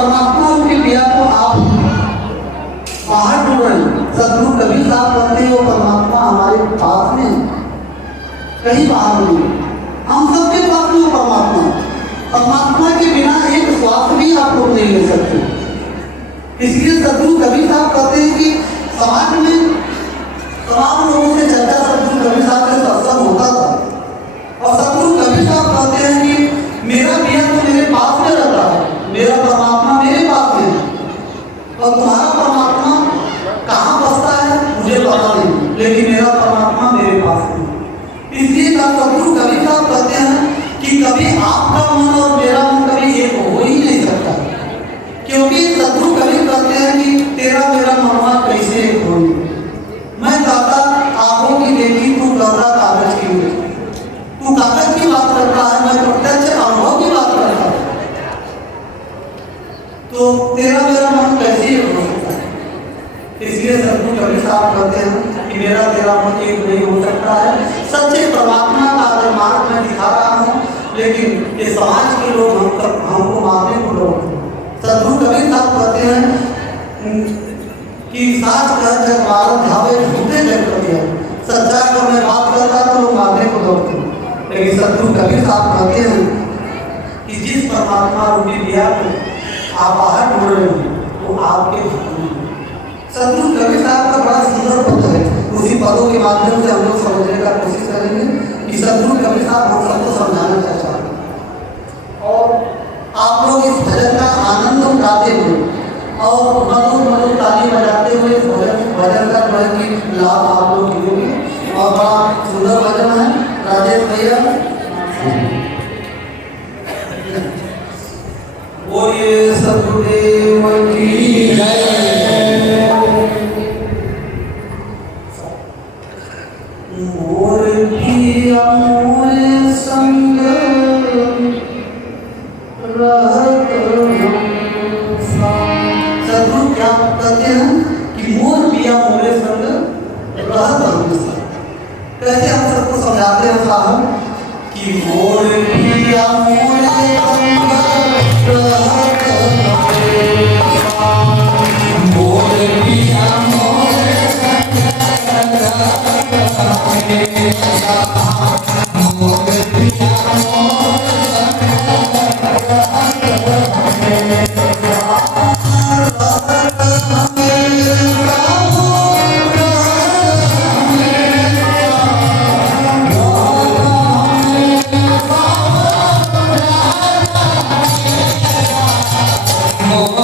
परमात्मा की क्रिया को आप बाहर ढूंढ रहे हैं। सदगुरु कबीर साहब कहते हैं वो परमात्मा हमारे पास में कहीं बाहर नहीं, हम सबके पास में परमात्मा। परमात्मा के बिना एक श्वास भी आप लोग नहीं ले सकते। इसलिए सदगुरु कबीर साहब कहते हैं कि समाज में तमाम लोगों से चर्चा सदगुरु कबीर साहब का सत्संग होता था, और सदगुरु कबीर साहब कहते हैं कि मेरा पिया तो मेरे पास में रहता है, मेरा परमात्मा मेरे पास में है, और तुम्हारा परमात्मा कहाँ बसता है मुझे पता नहीं, लेकिन मेरा परमात्मा मेरे पास में। इसलिए सदगुरु कबीर साहब कहते हैं कि कभी आपका मन और मेरा मन कभी एक हो ही नहीं सकता, क्योंकि सदगुरु कबीर कहते हैं कि तेरा मेरा मनवा कैसे एक हो। मैं कहता आंखों की देखी, तू कहता कागज की देखी। तू कागज की बात करता है, मैं प्रत्यक्ष अनुभव की बात करता हूँ, तो तेरा मेरा मन कैसे एक हो सकता है। इसलिए सदगुरु कबीर साहब कहते हैं कि मेरा तेरा मन एक नहीं हो सकता है। सच्चे परमात्मा का अगर मार्ग मैं दिखा रहा हूँ, लेकिन ये समाज के लोग हमको मारने को लोग। सदगुरु कबीर साहब कहते हैं कि साच कह जग मारत धावे झूठे जग कर दिया। सच्चाई को मैं बात करता तो लोग मारने को दौड़ते, लेकिन सदगुरु कबीर साहब कहते हैं कि जिस परमात्मा रूपी दिया को आप बाहर ढूंढ रहे हैं वो आपके भक्त में। सदगुरु कबीर साहब का बड़ा सुंदर पद है, उसी पदों के माध्यम से हम लोग समझने का कोशिश करेंगे कि सदगुरु कबीर साहब हम सबको समझाना चाहते हैं। और आप लोग इस भजन का आनंद उठाते हुए और मधुर मधुर ताली बजाते हुए इस भजन का लाभ आप लोग लेंगे। और बड़ा सुंदर भजन है। राजेश भैया बोलिए सदगुरुदेव की जय। मोर पिया मोर संग सदगुरु क्या कहते हैं कि मोर पिया मोरे संग रहत हमेशा। कैसे हम सबको समझाते हैं साहब कि मोर पिया मोरे संग रहत हमेशा, मोर पिया मोरे संग रहत हमेशा, मोर पिया मोरे संग रहत हमेशा।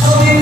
जो भी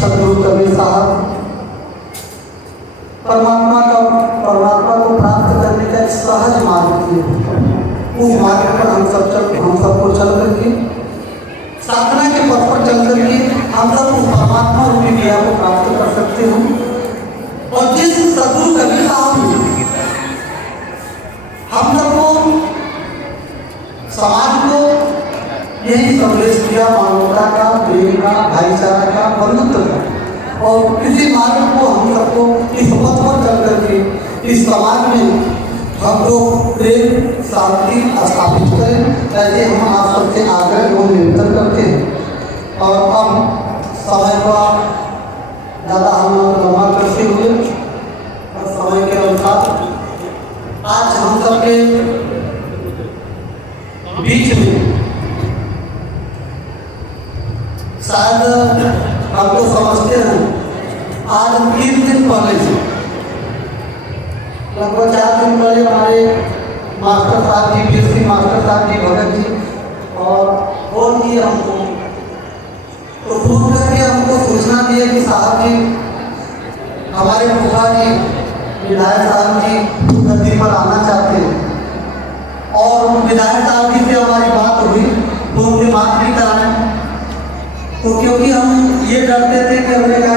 सदगुरु कबीर साहब परमात्मा को प्राप्त करने का एक सहज मार्ग दिए। उस मार्ग पर हम सबको चल करके साधना के पथ पर चल करके हम सब उस परमात्मा रूपी क्रिया को प्राप्त कर सकते हैं। और जिस सदगुरु कबीर साहब ने हम सबको समाज को यही संदेश दिया, मानवता का, प्रेम का, भाईचारा का, बंधुत्व का, और किसी मार्ग को हम सबको इस पथ पर चल करके इस समाज में हम लोग प्रेम शांति स्थापित करें, ऐसे हम आप सबसे आग्रह एवं निवेदन करते हैं। और अब समय का ज़्यादा हम लम्बा करते हुए और समय के अनुसार आज हम सबके बीच में शायद हम लोग समझते हैं, आज 3 दिन पहले से लगभग 4 दिन पहले हमारे मास्टर साहब जी, बीएससी मास्टर साहब जी, भगत जी और फोन किए हमको। तो फोन करके हमको सूचना दी कि साहब जी हमारे फूफा जी विधायक साहब जी नदी पर आना चाहते हैं। और विधायक साहब जी से हमारी बात हुई तो उनसे बात भी कराएं। तो क्योंकि हम ये डरते थे कि हमने कहा